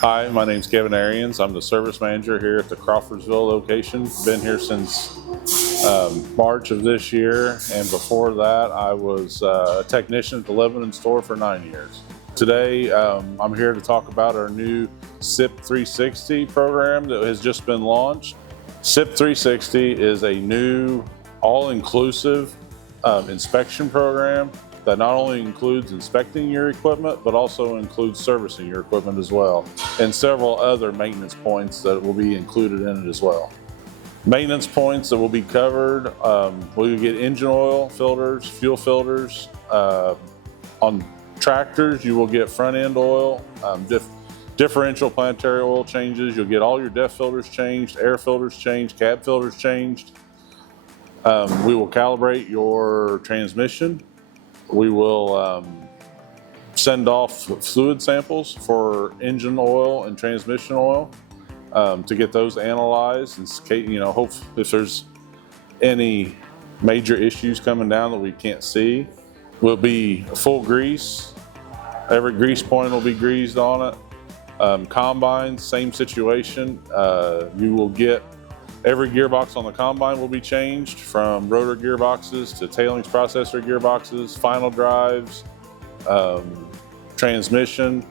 Hi, my name's Kevin Arians. I'm the service manager here at the Crawfordsville location. Been here since March of this year, and before that I was a technician at the Lebanon store for 9 years. Today I'm here to talk about our new SIP 360 program that has just been launched. SIP 360 is a new all-inclusive inspection program that not only includes inspecting your equipment, but also includes servicing your equipment as well, and several other maintenance points that will be included in it as well. Maintenance points that will be covered, we get engine oil filters, fuel filters. On tractors, you will get front end oil, differential planetary oil changes. You'll get all your DEF filters changed, air filters changed, cab filters changed. We will calibrate your transmission. We will send off fluid samples for engine oil and transmission oil to get those analyzed, and hope if there's any major issues coming down that we can't see. Will be full grease. Every grease point will be greased on it. Combines, same situation. You will get every gearbox on the combine will be changed, from rotor gearboxes to tailings processor gearboxes, final drives, transmission.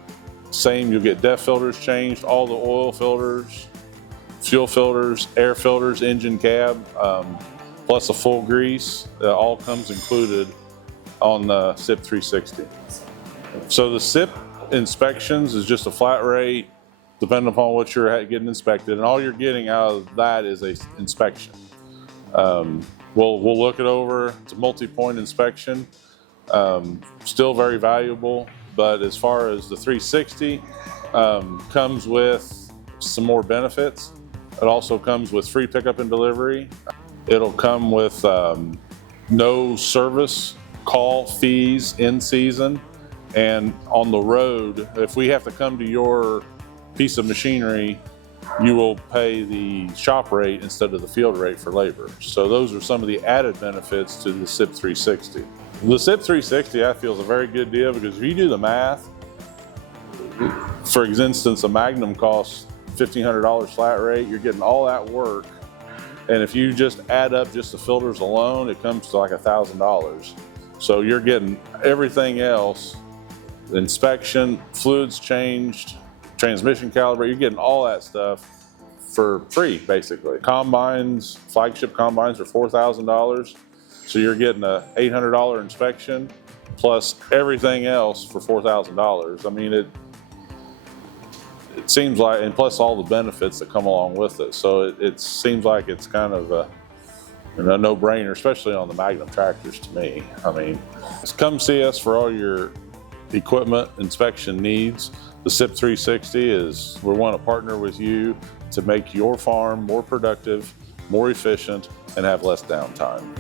Same, you'll get DEF filters changed, all the oil filters, fuel filters, air filters, engine cab, plus a full grease. All comes included on the SIP 360. So the SIP inspections is just a flat rate, depending upon what you're getting inspected, and all you're getting out of that is an inspection. We'll look it over. It's a multi-point inspection. Still very valuable, but as far as the 360, comes with some more benefits. It also comes with free pickup and delivery. It'll come with no service call fees in season, and on the road, if we have to come to your piece of machinery, you will pay the shop rate instead of the field rate for labor. So those are some of the added benefits to the SIP 360. The SIP 360, I feel, is a very good deal, because if you do the math, for instance, a Magnum costs $1,500 flat rate. You're getting all that work, and if you just add up just the filters alone, it comes to like $1,000. So you're getting everything else: the inspection, fluids changed, transmission calibrate. You're getting all that stuff for free, basically. Combines, flagship combines are $4,000. So you're getting a $800 inspection plus everything else for $4,000. I mean, it seems like, and plus all the benefits that come along with it. So it seems like it's kind of a no-brainer, especially on the Magnum tractors to me. I mean, come see us for all your equipment inspection needs. The SIP 360 is, we want to partner with you to make your farm more productive, more efficient, and have less downtime.